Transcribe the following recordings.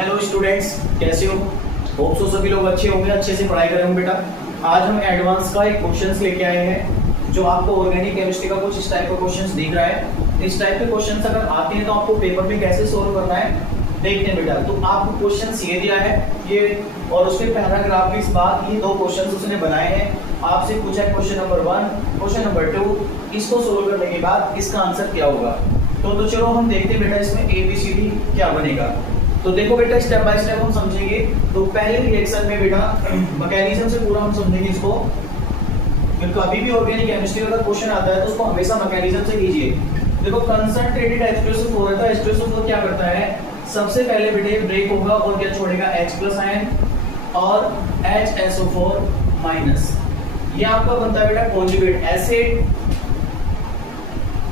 Hello students, कैसे हो? Hope so सभी लोग अच्छे होंगे, अच्छे से पढ़ाई कर रहे होंगे। बेटा आज हम एडवांस का एक क्वेश्चंस लेके आए हैं जो आपको ऑर्गेनिक केमिस्ट्री का कुछ इस टाइप का क्वेश्चंस दिख रहा है। इस टाइप के क्वेश्चंस अगर आते हैं तो आपको पेपर में कैसे सोल्व करना है देखते हैं बेटा। तो आपको क्वेश्चंस ये दिया है ये, और उसके पैराग्राफ के बाद ये दो क्वेश्चंस उसने बनाए हैं। आपसे पूछा है क्वेश्चन नंबर 1, क्वेश्चन नंबर 2, इसको सोल्व करने के बाद इसका आंसर क्या होगा। तो चलो हम देखते हैं बेटा इसमें ABCD क्या बनेगा। तो देखो बेटा स्टेप बाय स्टेप हम समझेंगे। तो पहले रिएक्शन में बेटा मैकेनिज्म से पूरा हम समझेंगे इसको। कभी भी ऑर्गेनिक केमिस्ट्री का क्वेश्चन आता है तो उसको हमेशा मैकेनिज्म से कीजिए। देखो कंसंट्रेटेड H2SO4 है तो H2SO4 क्या करता है, सबसे पहले बेटे ब्रेक होगा और क्या छोड़ेगा H+ आयन और HSO4-। ये आपका बनता है बेटा कॉन्जुगेट एसिड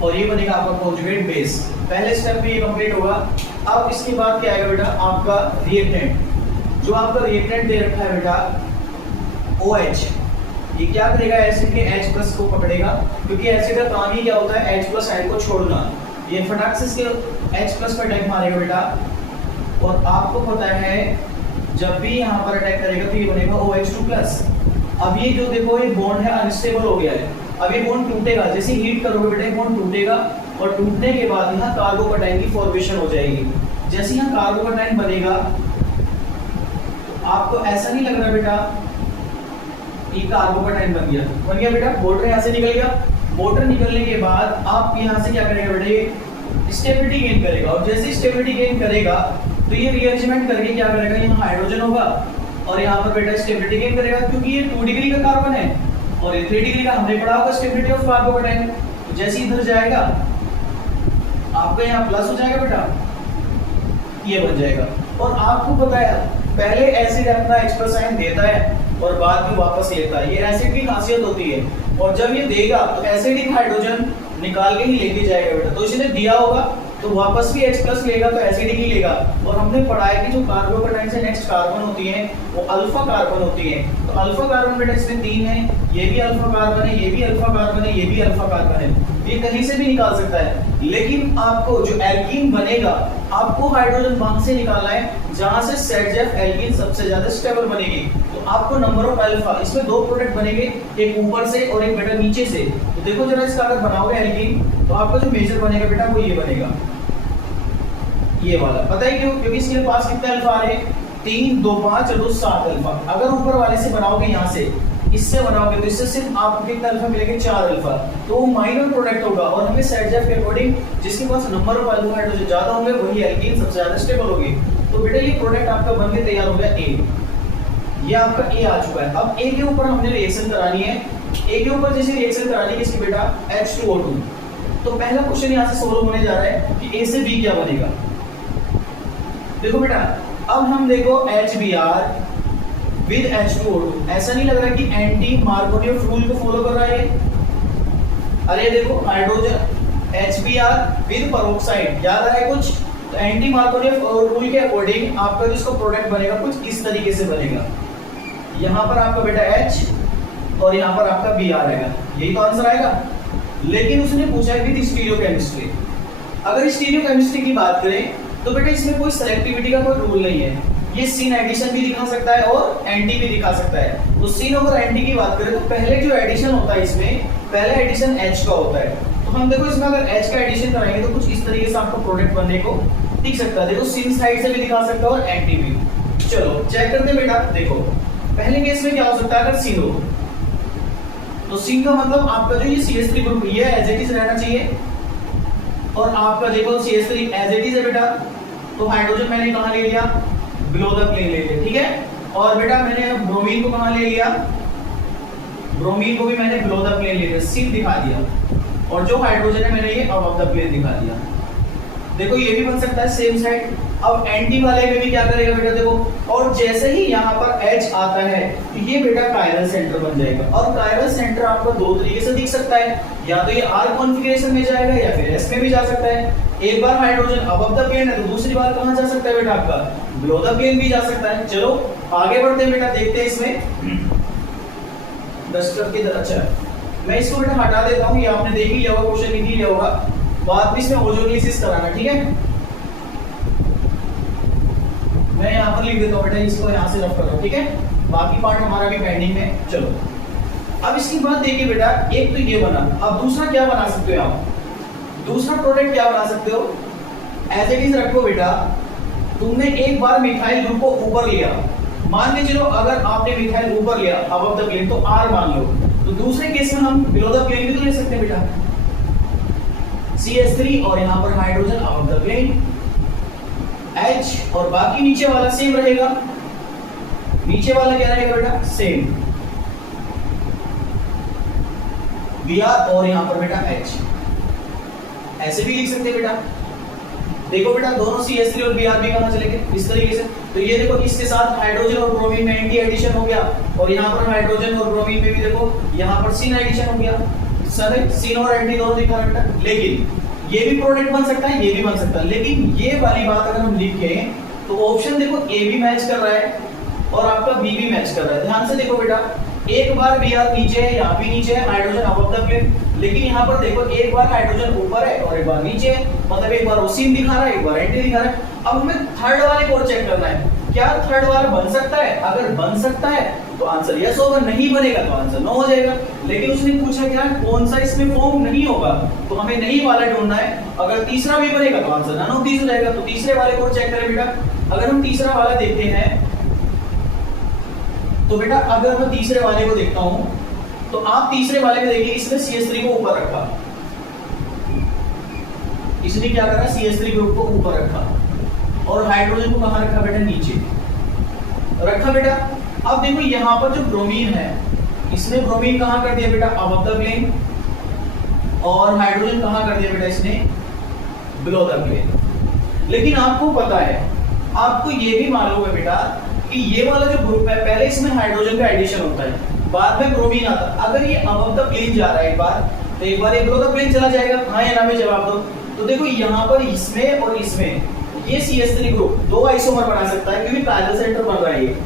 और ये बनेगा आपका कॉन्जुगेट बेस। पहले स्टेप में ये कंप्लीट होगा। अब इसके बाद क्या आएगा बेटा, आपका रिएक्टेंट। जो आपका रिएक्टेंट दे रखा है बेटा OH, ये क्या करेगा, एसिड के H+ को पकड़ेगा, क्योंकि एसिड का काम ही क्या होता है H+ आयन को छोड़ना। ये फटाक से इसके H+ पर अटैक मारेगा बेटा, और आपको पता है जब भी यहाँ पर अटैक करेगा तो ये बनेगा OH2+। अब ये जो देखो ये बॉन्ड है अनस्टेबल हो गया है। अब ये बॉन्ड टूटेगा, जैसे हीट करोगे बेटा बॉन्ड टूटेगा और टूटने के बाद यहाँ कार्बोकैटायन की फॉर्मेशन हो जाएगी। जैसे यहाँ कार्बोकैटायन बनेगा तो आपको ऐसा नहीं लग रहा बेटा ये कार्बोकैटायन बन गया बेटा। वाटर यहाँ से निकल गया। वाटर निकलने के बाद आप यहाँ से क्या करेगा बेटा, ये स्टेबिलिटी गेन करेगा, और जैसे स्टेबिलिटी गेन करेगा तो ये रीअरेंजमेंट करके क्या करेगा, यहाँ हाइड्रोजन होगा और यहाँ पर बेटा स्टेबिलिटी गेन करेगा, क्योंकि ये 2 डिग्री का कार्बन है और ये 3 डिग्री का। हमने पढ़ा होगा स्टेबिलिटी ऑफ कार्बोकैटायन। तो जैसे इधर जाएगा आपका यहाँ प्लस हो जाएगा बेटा, ये बन जाएगा। और आपको पता है पहले एसिड अपना H+ आयन देता है और बाद में वापस लेता है, ये एसिड की खासियत होती है। और जब ये देगा तो एसिडिक हाइड्रोजन निकाल के ही लेके जाएगा बेटा। तो इसने दिया होगा तो वापस भी H+ लेगा तो एसिडिक ही लेगा। और हमने पढ़ा है कि जो कार्बोकैटायन से नेक्स्ट कार्बन होती है वो अल्फा कार्बन होती है। तो अल्फा कार्बन बेटा इसमें 3 है, ये भी अल्फा कार्बन है, ये भी अल्फा कार्बन है, ये भी अल्फा कार्बन है। ये कहीं से भी निकाल सकता है, लेकिन आपको जो एल्कीन बनेगा आपको हाइड्रोजन वहां से निकालना है जहां से ZF एल्कीन सबसे ज्यादा स्टेबल बनेगी। तो आपको नंबर ऑफ अल्फा, इसमें 2 प्रोडक्ट बनेंगे, एक ऊपर से और एक बेटा नीचे से। तो देखो जरा इसका अगर बनाओगे एल्कीन तो आपका जो मेजर बनेगा बेटा वो ये बनेगा, ये वाला। पता है क्यों? क्योंकि इसके पास कितने अल्फा आ रहे हैं, 3, 2, 5 और 2, 7 अल्फा। अगर ऊपर वाले से बनाओगे यहाँ से, इससे बनाओगे तो इससे सिर्फ आपको कितना अल्फा मिलेंगे, 4 अल्फा। तो वो माइनर प्रोडक्ट होगा और हमें ZF के अकॉर्डिंग जिसके पास नंबर ऑफ अल्फा हाइड्रोजन ज्यादा होंगे वही एल्कीन सबसे ज्यादा स्टेबल होगी। तो बेटा ये प्रोडक्ट आपका बन के तैयार हो गया A। ये आपका A आ चुका है। अब A के ऊपर हमने रिएक्शन करानी है। A के ऊपर जैसे रिएक्शन करानी है किसकी बेटा, H2O2। तो पहला क्वेश्चन यहाँ से सोल्व होने जा रहा है कि A से B क्या बनेगा। देखो बेटा अब हम देखो HBr विद H2O2, ऐसा नहीं लग रहा कि एंटी मार्कोनियोव रूल को फॉलो कर रहा है। अरे देखो हाइड्रोजन HBr विद पेरोक्साइड, याद आ रहा है कुछ? तो एंटी मार्कोनियोव रूल के अकॉर्डिंग आपका जो इसका प्रोडक्ट बनेगा कुछ इस तरीके से बनेगा। यहाँ पर आपका बेटा H और यहाँ पर आपका Br आएगा, यही तो आंसर आएगा। लेकिन उसने पूछा है विद स्टीरियोकेमिस्ट्री। अगर स्टीरियोकेमिस्ट्री की बात करें तो बेटा इसमें कोई सेलेक्टिविटी का कोई रूल नहीं है। ये सिन एडिशन भी दिखा सकता है और एंटी भी दिखा सकता है। तो सिन और एंटी की बात करें तो पहले जो एडिशन होता है इसमें पहला एडिशन H का होता है। तो हम देखो इसमें अगर H का एडिशन कराएंगे तो कुछ इस तरीके से आपको प्रोडक्ट बनने को दिख सकता है। देखो सिन साइड से भी दिखा सकता है और एंटी भी। चलो चेक करते हैं बेटा। देखो पहले केस में क्या हो सकता है, अगर सिन हो तो सिन का मतलब आपका जो ये CH3 ग्रुप ये एज इट इज रहना चाहिए, और आपका देखो CH3 एज इट इज है बेटा। तो हाइड्रोजन मैंने कहां ले लिया, बिलो द प्लेन ले लिया, ठीक है। और बेटा मैंने ब्रोमीन को कहां ले लिया, ब्रोमीन को भी मैंने बिलो द प्लेन ले लिया, सिन दिखा दिया। और जो हाइड्रोजन है मैंने ये अबव द प्लेन दिखा दिया। देखो ये भी बन सकता है सेम साइड। अब एंटी वाले में भी क्या करेगा बेटा, देखो और जैसे ही यहाँ पर H आता है तो ये बेटा कायरल सेंटर बन जाएगा। और कायरल सेंटर आपको 2 तरीके से दिख सकता है, या तो ये R कॉन्फ़िगरेशन में जाएगा या फिर S में भी जा सकता है। एक बार हाइड्रोजन अबव द प्लेन है तो दूसरी बार कहां जा सकता है बेटा, आपका बिलो द प्लेन भी जा सकता है। चलो आगे बढ़ते हैं बेटा, देखते हैं इसमें डस्टर की तरह। अच्छा मैं इसको बेटा हटा देता हूं, ये आपने देख ही लिया होगा, क्वेश्चन लिख ही लिया होगा। बाद में इसमें ओजोलिसिस कराना, ठीक है। मैं यहाँ पर लिख देता हूँ बेटा, इसको यहाँ से रफ कर दो, ठीक है। बाकी पार्ट हमारा भी पेंडिंग में। चलो अब इसके बाद देखिए बेटा, एक तो ये बना, अब दूसरा क्या बना सकते हो आप, दूसरा प्रोडक्ट क्या बना सकते हो, एज इट इज रखो बेटा। तुमने एक बार मिथाइल ग्रुप को ऊपर लिया, मान के चलो अगर आपने मिथाइल ऊपर लिया अबव द प्लेन, तो R मान लो, तो दूसरे केस में हम बिलो द प्लेन भी तो ले सकते हैं बेटा, CH3 और यहां पर hydrogen above the plane, H और बाकी नीचे वाला सेम रहेगा, नीचे वाला क्या रहेगा बेटा, सेम Br और यहां पर बेटा H, ऐसे भी लिख सकते हैं बेटा। देखो बेटा दोनों CH3 और Br भी कहां चले गए, इस तरीके से। तो ये देखो इसके साथ हाइड्रोजन और ब्रोमीन में एंटी एडिशन हो गया, और यहाँ पर हाइड्रोजन और ब्रोमीन में भी देखो यहाँ पर सिन एडिशन हो गया, सिन और एंटी दोनों दिखा रहा है। लेकिन ये भी प्रोडक्ट बन सकता है, ये भी बन सकता है, लेकिन ये वाली बात अगर हम लिखें तो ऑप्शन देखो ए भी मैच कर रहा है और आपका बी भी मैच कर रहा है। ध्यान से देखो बेटा, एक बार Br नीचे है, यहाँ भी नीचे है, हाइड्रोजन अबव द प्लेन, लेकिन यहाँ पर देखो एक बार हाइड्रोजन ऊपर है और एक बार नीचे है, मतलब एक बार ओसिन दिखा रहा है, एक बार एंटी दिखा रहा है। अब हमें थर्ड वाले को चेक करना है, क्या थर्ड वाला बन सकता है, अगर बन सकता है तो आंसर यस होगा, नहीं बनेगा तो आंसर नो हो जाएगा। लेकिन उसने पूछा क्या कौन सा इसमें फॉर्म नहीं होगा, तो हमें नहीं वाला ढूंढना है। अगर तीसरा भी बनेगा तो आंसर नन ऑफ दीस हो जाएगा। तो तीसरे वाले को चेक करें बेटा, अगर हम तीसरा वाला देखते हैं तो बेटा अगर मैं तीसरे वाले को देखता हूं तो आप तीसरे वाले में देखिए, इसने CH3 को ऊपर रखा, इसने क्या करा, CH3 ग्रुप को ऊपर रखा और हाइड्रोजन को कहां रखा बेटा, नीचे रखा बेटा। अब देखो यहां पर जो ब्रोमीन है, इसने ब्रोमीन कहां कर दिया बेटा, अबव द प्लेन, और हाइड्रोजन कहां कर दिया बेटा, इसने बिलो द प्लेन। लेकिन आपको पता है, आपको ये भी मालूम है बेटा कि ये वाला जो ग्रुप है, पहले इसमें हाइड्रोजन का एडिशन होता है, बाद में ब्रोमीन आता है। अगर ये अबव द प्लेन जा रहा है एक बार, तो एक बार ये बिलो द प्लेन चला जाएगा, हाँ या ना में जवाब दो। तो देखो यहाँ पर इसमें और इसमें ये CH3 ग्रुप दो आइसोमर बना सकता है, क्योंकि पैरेलल सेंटर बन रहा है ये।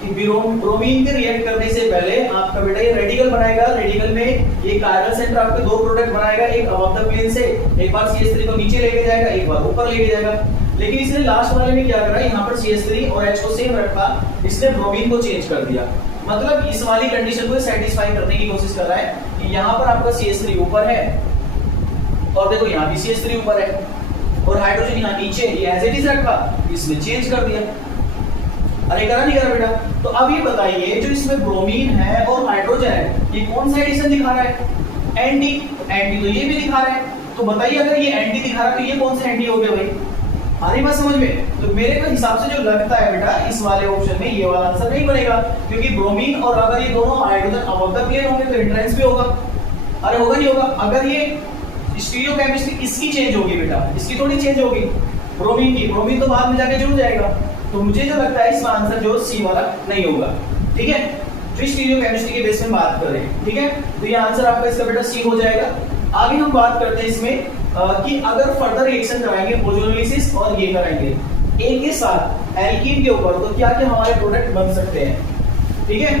ब्रोमीन के रिएक्ट करने से पहले आपका बेटा ये रेडिकल बनाएगा, रेडिकल में ये कायरल सेंटर आपके दो प्रोडक्ट बनाएगा, एक अबव द प्लेन से, एक बार CH3 को नीचे लेके जाएगा, एक बार ऊपर लेके जाएगा। लेकिन इसने लास्ट वाले में क्या करा, यहाँ पर CH3 और H को सेम रखा, इसने ब्रोमीन को चेंज कर दिया। मतलब इस वाली कंडीशन को सेटिस्फाई करने की कोशिश कर रहा है कि यहाँ पर आपका CH3 ऊपर है और देखो यहाँ भी CH3 ऊपर है और हाइड्रोजन यहाँ नीचे, ये एज इट इज रखा, इसने चेंज कर दिया। अरे करा नहीं करा बेटा। तो अब ये बताइए, जो इसमें ब्रोमीन है और हाइड्रोजन है, ये कौन सा एडिशन दिखा रहा है, एंटी। एंटी तो ये भी दिखा रहा है, तो बताइए अगर ये एंटी दिखा रहा है तो ये कौन सा एंटी हो गया भाई, आ रही बात समझ में। तो मेरे को हिसाब से जो लगता है बेटा, इस वाले ऑप्शन में ये वाला आंसर नहीं बनेगा, क्योंकि ब्रोमीन और अगर ये दोनों हाइड्रोजन अबव द प्लेन होंगे तो हिंड्रेंस भी होगा। अरे होगा नहीं होगा, अगर ये स्टीरियोकेमिस्ट्री इसकी चेंज होगी बेटा, इसकी थोड़ी चेंज होगी, ब्रोमीन की, ब्रोमीन तो बाद में जाके जुड़ जाएगा। तो मुझे जो लगता है इसका आंसर जो सी वाला नहीं होगा, ठीक है, जो स्टीरियोकेमिस्ट्री के बेस में बात कर रहे हैं, ठीक है। तो ये आंसर आपका इसका बेटा सी हो जाएगा। आगे हम बात करते हैं इसमें कि अगर फर्दर रिएक्शन कराएंगे ओजोनोलिसिस और ये कराएंगे एक के साथ एल्कीन के ऊपर, तो क्या क्या हमारे प्रोडक्ट बन सकते हैं, ठीक है।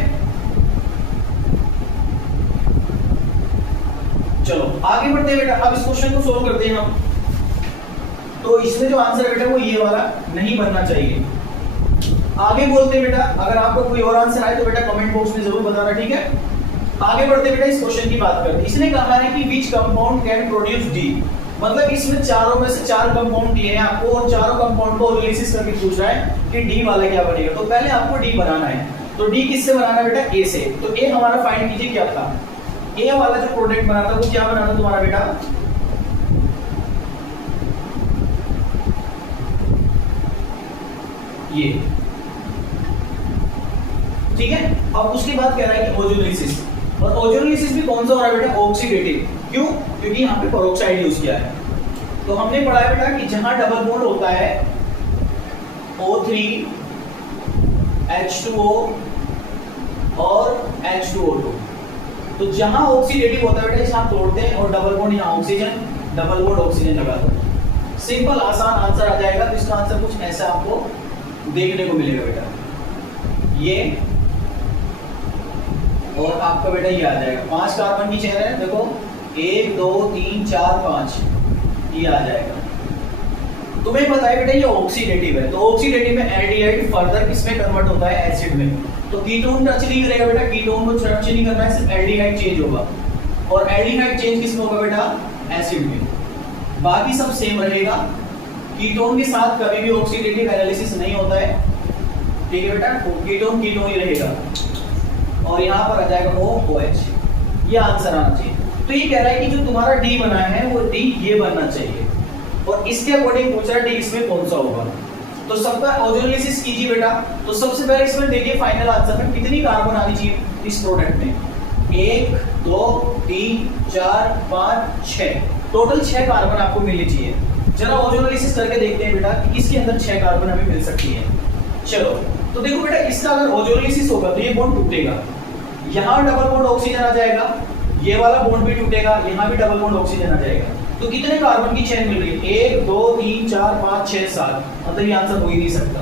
चलो आगे बढ़ते हैं बेटा, अब इस क्वेश्चन को सोल्व करते हैं हम। तो इसमें जो आंसर है बेटा वो ये वाला नहीं बनना चाहिए। आगे बोलते हैं बेटा, अगर आपको कोई और आंसर आए तो बेटा कमेंट बॉक्स में जरूर बताना, ठीक है। आगे बढ़ते बेटा, इस क्वेश्चन की बात करते हैं। इसने कहा है कि which compound can produce D, मतलब इसमें चारों में से चार कंपाउंड दिए हैं आपको और चारों कंपाउंड को ओजोलिसिस करके पूछ रहा है कि डी वाला क्या बनेगा। तो पहले आपको डी बनाना है, तो डी किससे बनाना बेटा, ए से। तो ए हमारा फाइंड कीजिए क्या था, ए वाला जो प्रोडक्ट बना था वो क्या बना था तुम्हारा बेटा, ये, ठीक है। अब उसके बाद कह रहा है कि ओजोलिसिस, और ओजोलिसिस भी कौन सा हो रहा है बेटा, ऑक्सीडेटिव। क्यों, क्योंकि यहाँ पे पेरोक्साइड यूज किया है। तो हमने पढ़ा है बेटा कि जहां डबल बॉन्ड होता है O3 H2O और H2O2, तो जहां ऑक्सीडेटिव होता है बेटा इसे आप तोड़ते हैं और डबल बॉन्ड यहाँ ऑक्सीजन, डबल बॉन्ड ऑक्सीजन लगा दो, सिंपल आसान आंसर आ जाएगा। तो इसका आंसर कुछ ऐसा आपको देखने को मिलेगा बेटा, ये और आपका बेटा ये आ जाएगा। 5 कार्बन की चेन है, देखो 1 2 3 4 5, ये आ जाएगा। तुम्हें पता है बेटा ये ऑक्सीडेटिव है, तो ऑक्सीडेटिव में एल्डिहाइड फर्दर किसमें कन्वर्ट होता है, एसिड में। तो कीटोन टच नहीं करेगा बेटा, कीटोन को टच नहीं करना है, सिर्फ एल्डिहाइड चेंज होगा। और एल्डिहाइड चेंज किसमें होगा बेटा, एसिड में। बाकी सब सेम रहेगा। कीटोन के साथ कभी भी ऑक्सीडेटिव एनालिसिस नहीं होता है, ठीक है बेटा, कीटोन कीटोन ही रहेगा। और यहाँ पर आ जाएगा OH, ये आंसर आना चाहिए। तो ये कह रहा है कि जो तुम्हारा डी बना है वो डी ये बनना चाहिए, और इसके अकॉर्डिंग पूछ रहा है डी इसमें कौन सा होगा। तो सबका ओजोनोलिसिस कीजिए बेटा। तो सबसे पहले इसमें देखिए फाइनल आंसर में कितनी कार्बन आनी चाहिए इस प्रोडक्ट में, 1 2 3 4 5 6, टोटल 6 कार्बन आपको मिलनी चाहिए। जरा ओजोनोलिसिस करके देखते हैं बेटा कि इसके अंदर 6 कार्बन हमें मिल सकती है। चलो तो देखो बेटा, इसका अगर ओजोनोलिसिस होगा तो ये बॉन्ड टूटेगा, यहाँ डबल बॉन्ड ऑक्सीजन आ जाएगा, ये वाला बॉन्ड भी टूटेगा, यहाँ भी डबल बॉन्ड ऑक्सीजन आ जाएगा। तो कितने कार्बन की चेन मिल रही है, 1 2 3 4 5 6 7, मतलब ये आंसर हो ही नहीं सकता।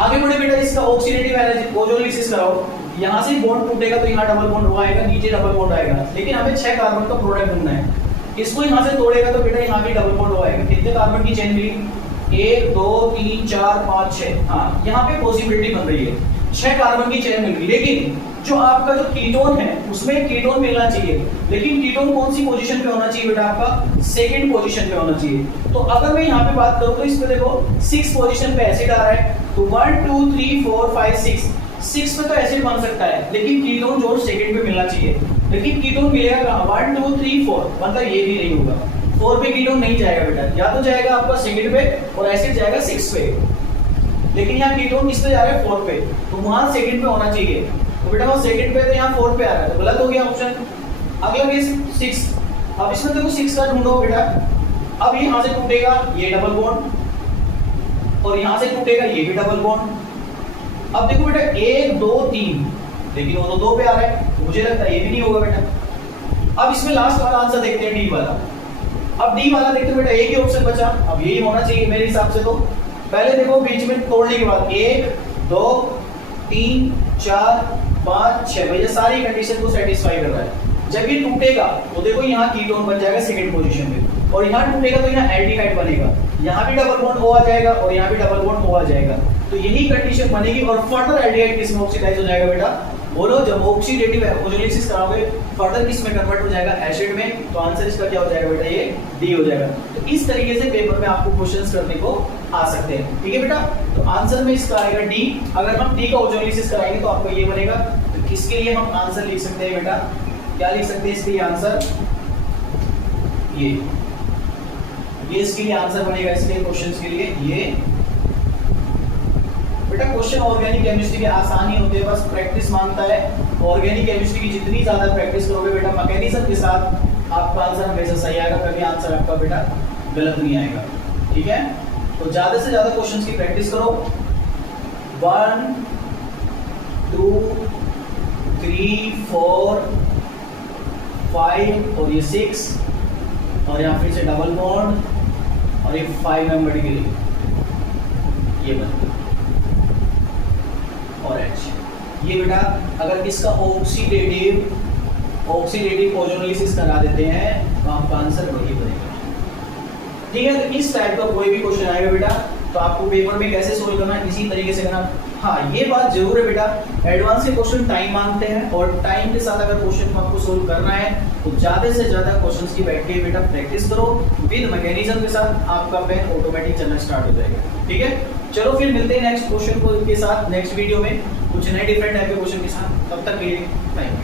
आगे बढ़े बेटा, इसका ऑक्सीडेटिव ओजोनोलिसिस कराओ, यहाँ से बॉन्ड टूटेगा तो यहाँ डबल बॉन्ड आएगा, नीचे डबल बॉन्ड आएगा, लेकिन हमें 6 कार्बन का प्रोडक्ट ढूंढना है। इसको यहाँ से तोड़ेगा तो बेटा यहाँ भी डबल बॉन्ड आएगा। कितने कार्बन की चेन मिली, 1 2 3 4 5 6, हाँ यहाँ पे पॉसिबिलिटी बन रही है, 6 कार्बन की चेन मिल गई। लेकिन जो आपका जो कीटोन है उसमें कीटोन मिलना चाहिए, लेकिन कीटोन कौन सी पोजीशन पे होना चाहिए बेटा, आपका सेकंड पोजीशन पे होना चाहिए। तो अगर मैं यहाँ पे बात करूँ तो इसमें देखो 6 पोजीशन पे एसिड आ रहा है, तो 1 2 3 4 5 6 पे तो एसिड बन सकता है, लेकिन कीटोन जो सेकंड पे मिलना चाहिए। लेकिन कीटोन मिलेगा कहाँ, 1 2 3 4, मतलब ये भी नहीं होगा, 4 पे कीटोन नहीं जाएगा बेटा, या तो जाएगा आपका सेकंड पे और एसिड जाएगा 6 पे, लेकिन यहाँ कीटोन किस पे जा रहा है, 4 पे, तो वहां सेकंड पे होना चाहिए। तो बेटा वो सेकंड पे तो यहाँ 4 पे आ रहा है, तो गलत हो गया ऑप्शन। अगला केस 6, अब इसमें देखो 6 का ढूंढो बेटा। अब यहाँ से टूटेगा ये डबल बॉन्ड, और यहाँ से टूटेगा ये भी डबल बॉन्ड। अब देखो बेटा 1 2 3, लेकिन वो तो 2 पे आ रहा है, मुझे लगता है ये भी नहीं होगा बेटा। अब इसमें लास्ट वाला आंसर देखते हैं, डी वाला। अब डी वाला देखते बेटा, एक ही ऑप्शन बचा, अब यही होना चाहिए मेरे हिसाब से। तो पहले देखो बीच में तोड़ने के बाद 1 2 3 4 5 6, भैया सारी कंडीशन को सेटिस्फाई कर रहा है। जब ये टूटेगा तो देखो यहाँ कीटोन बन जाएगा सेकंड पोजीशन पे, और यहाँ टूटेगा तो यहाँ एल्डिहाइड बनेगा, यहाँ भी डबल बॉन्ड O आ जाएगा और यहाँ भी डबल बॉन्ड O आ जाएगा। तो यही कंडीशन बनेगी, और फर्दर एल्डिहाइड किसमें ऑक्सीडाइज हो जाएगा बेटा, बोलो, जब ऑक्सीडेटिव ओजोनोलिसिस कराओगे फर्दर किस में कन्वर्ट हो जाएगा, एसिड में। तो आंसर इसका क्या हो जाएगा बेटा, ये डी हो जाएगा। तो इस तरीके से पेपर में आपको क्वेश्चंस करने को आ सकते हैं, ठीक है बेटा। तो आंसर में इसका आएगा डी। अगर हम डी का ओजोनोलिसिस कराएंगे तो आपको ये बनेगा। तो इसके लिए हम आंसर लिख सकते हैं बेटा, क्या लिख सकते हैं इसके लिए आंसर, ये इसके लिए आंसर बनेगा, इसके क्वेश्चंस के लिए ये बेटा। क्वेश्चन ऑर्गेनिक केमिस्ट्री के आसान ही होते हैं, बस प्रैक्टिस मांगता है। ऑर्गेनिक केमिस्ट्री की जितनी ज्यादा प्रैक्टिस करोगे बेटा मैकेनिज्म के साथ, आपका आंसर हमेशा सही आएगा, कभी आंसर आपका बेटा गलत नहीं आएगा, ठीक है। तो ज्यादा से ज्यादा क्वेश्चंस की प्रैक्टिस करो। 1 2 3 4 5 और ये 6, और यहाँ फिर से डबल बॉन्ड, और ये 5 मेंबर डिग्री, ये बन और H। ये बेटा अगर इसका ऑक्सीडेटिव ओजोनोलिसिस करा देते हैं तो आपका आंसर वही बनेगा, ठीक है। तो इस टाइप का कोई भी क्वेश्चन आएगा बेटा तो आपको पेपर में कैसे सोल्व करना है, इसी तरीके से करना। हाँ ये बात जरूर है बेटा, एडवांस के क्वेश्चन टाइम मांगते हैं, और टाइम के साथ अगर क्वेश्चन को आपको सोल्व करना है तो ज्यादा से ज्यादा क्वेश्चंस की बैठ के बेटा प्रैक्टिस करो विद मैकेनिज्म के साथ, आपका पेन ऑटोमेटिक चलना स्टार्ट हो जाएगा, ठीक है। चलो फिर मिलते हैं नेक्स्ट क्वेश्चन के साथ नेक्स्ट वीडियो में, कुछ नए डिफरेंट टाइप के क्वेश्चन के साथ। तब तक के लिए थैंक यू।